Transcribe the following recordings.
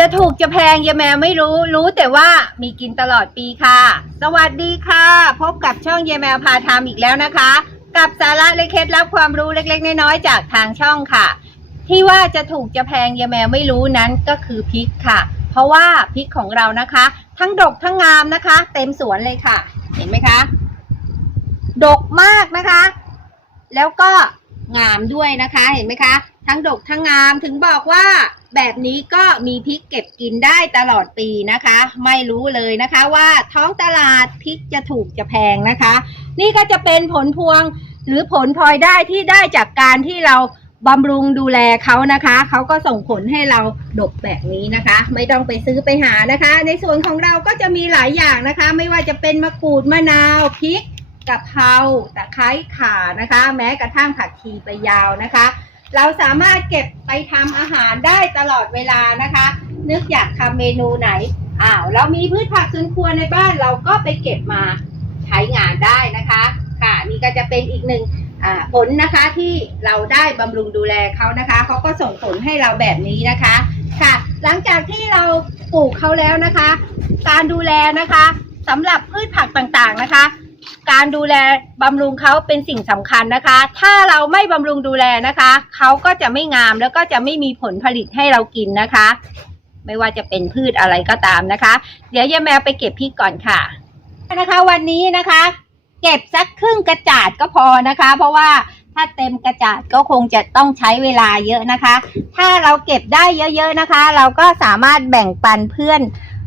จะถูกจะแพงยายแมวไม่รู้ รู้แต่ว่ามีกินตลอดปีค่ะ สวัสดีค่ะ พบกับช่องยายแมวพาทำอีกแล้วนะคะ กับสาระและเคล็ดลับความรู้เล็กๆ น้อยๆจากทางช่องค่ะ ที่ว่าจะถูกจะแพงยายแมวไม่รู้นั้นก็คือพริกค่ะ เพราะว่าพริกของเรานะคะ ทั้งดกทั้งงามนะคะ เต็มสวนเลยค่ะ เห็นไหมคะ ดกมากนะคะ แล้วก็งามด้วยนะคะ เห็นไหมคะ ทั้งดกทั้งงามถึงบอกว่า แบบนี้ก็มีพริกเก็บกินได้ตลอดปีนะคะ ไม่รู้เลยนะคะว่าท้องตลาดพริกจะถูกจะแพงนะคะ นี่ก็จะเป็นผลพวงหรือผลพลอยได้ที่ได้จากการที่เราบำรุงดูแลเขานะคะ เขาก็ส่งผลให้เราดกแบบนี้นะคะ ไม่ต้องไปซื้อไปหานะคะ ในส่วนของเราก็จะมีหลายอย่างนะคะ ไม่ว่าจะเป็นมะกรูดมะนาวพริกกะเพราตะไคร้ข่านะคะ แม้กระทั่งผักชีไปยาวนะคะ เราสามารถเก็บไปทำอาหารได้ตลอดเวลานะคะ นึกอยากทำเมนูไหนอ้าวเรามีพืชผักสวนครัวในบ้านเราก็ไปเก็บมาใช้งานได้นะคะ ค่ะนี่ก็จะเป็นอีกหนึ่งผลนะคะที่เราได้บำรุงดูแลเขานะคะเขาก็ส่งผลให้เราแบบนี้นะคะ ค่ะ หลังจากที่เราปลูกเขาแล้วนะคะ การดูแลนะคะสำหรับพืชผักต่างๆนะคะ การดูแลบำรุงเขาเป็นสิ่งสำคัญนะคะ ถ้าเราไม่บำรุงดูแลนะคะ เขาก็จะไม่งามแล้วก็จะไม่มีผลผลิตให้เรากินนะคะ ไม่ว่าจะเป็นพืชอะไรก็ตามนะคะ เดี๋ยวยายแมวไปเก็บพริกก่อนค่ะนะคะ วันนี้นะคะ เก็บสักครึ่งกระจาดก็พอนะคะ เพราะว่าถ้าเต็มกระจาดก็คงจะต้องใช้เวลาเยอะนะคะ ถ้าเราเก็บได้เยอะๆนะคะ เราก็สามารถแบ่งปันเพื่อน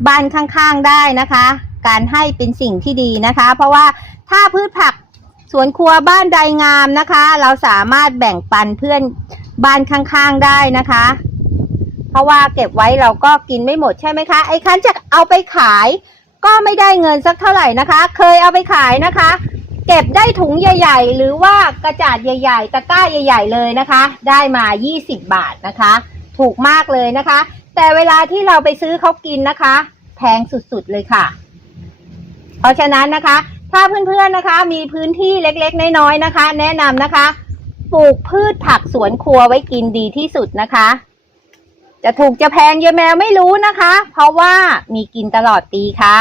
บ้านข้างๆได้นะคะ การให้เป็นสิ่งที่ดีนะคะ เพราะว่าถ้าพืชผักสวนครัวบ้านใดงามนะคะ เราสามารถแบ่งปันเพื่อนบ้านข้างๆได้นะคะ เพราะว่าเก็บไว้เราก็กินไม่หมดใช่ไหมคะ ไอ้คันจะเอาไปขาย ก็ไม่ได้เงินสักเท่าไหร่นะคะ เคยเอาไปขายนะคะ เก็บได้ถุงใหญ่ ๆ หรือว่ากระจาดใหญ่ ๆ ตะกร้าใหญ่ ๆ เลยนะคะ ได้มา 20 บาทนะคะ ถูกมากเลยนะคะ แต่เวลาที่เราไปซื้อเขากินนะคะ แพงสุดๆเลยค่ะ เพราะฉะนั้นนะคะ ถ้าเพื่อนๆนะคะ มีพื้นที่เล็กๆ น้อยๆนะคะ แนะนำนะคะ ปลูกพืชผักสวนครัวไว้กินดีที่สุดนะคะ จะถูกจะแพงเยายแมวไม่รู้นะคะ เพราะว่ามีกินตลอดปีค่ะ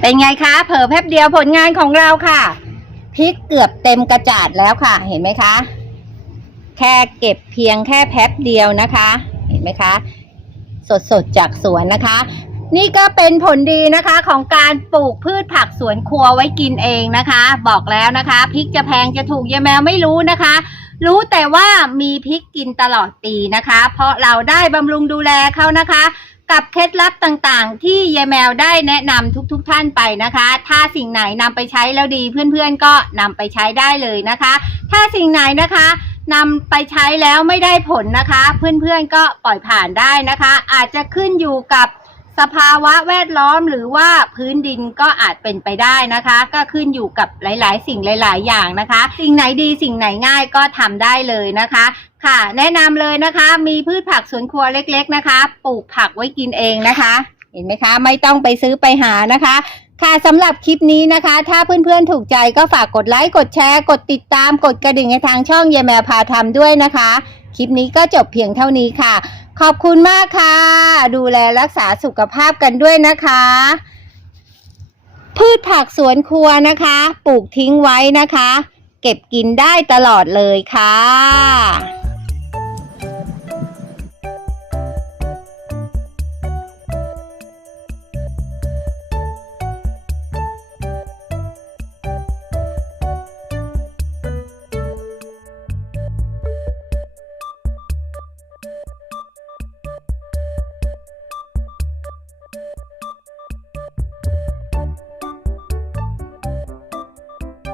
เป็นไงคะ เผอแป๊บเดียวผลงานของเราค่ะ พริกเกือบเต็มกระจาดแล้วค่ะ เห็นไหมคะ แค่เก็บเพียงแค่แป๊บเดียวนะคะ เห็นไหมคะ สดๆจากสวนนะคะ นี่ก็เป็นผลดีนะคะของการปลูกพืชผักสวนครัวไว้กินเองนะคะ บอกแล้วนะคะพริกจะแพงจะถูกยายแมวไม่รู้นะคะ รู้แต่ว่ามีพริกกินตลอดปีนะคะ เพราะเราได้บำรุงดูแลเขานะคะ กับเคล็ดลับต่างๆ ที่ยายแมวได้แนะนำทุกๆทท่านไปนะคะ ถ้าสิ่งไหนนำไปใช้แล้วดีเพื่อนๆก็นำไปใช้ได้เลยนะคะ ถ้าสิ่งไหนนะคะนำไปใช้แล้วไม่ได้ผลนะคะ เพื่อนๆก็ปล่อยผ่านได้นะคะ อาจจะขึ้นอยู่กับ สภาวะแวดล้อมหรือว่าพื้นดินก็อาจเป็นไปได้นะคะ ก็ขึ้นอยู่กับหลาย ๆ สิ่งหลาย ๆ อย่างนะคะ สิ่งไหนดีสิ่งไหนง่ายก็ทำได้เลยนะคะ ค่ะ แนะนำเลยนะคะ มีพืชผักสวนครัวเล็ก ๆ นะคะ ปลูกผักไว้กินเองนะคะ เห็นไหมคะ ไม่ต้องไปซื้อไปหานะคะค่ะสำหรับคลิปนี้นะคะ ถ้าเพื่อนๆถูกใจก็ฝากกดไลค์กดแชร์ กดติดตามกดกระดิ่งในทางช่องเยายแมวพาทำด้วยนะคะ คลิปนี้ก็จบเพียงเท่านี้ค่ะ ขอบคุณมากค่ะ ดูแลรักษาสุขภาพกันด้วยนะคะ พืชผักสวนครัวนะคะ ปลูกทิ้งไว้นะคะ เก็บกินได้ตลอดเลยค่ะ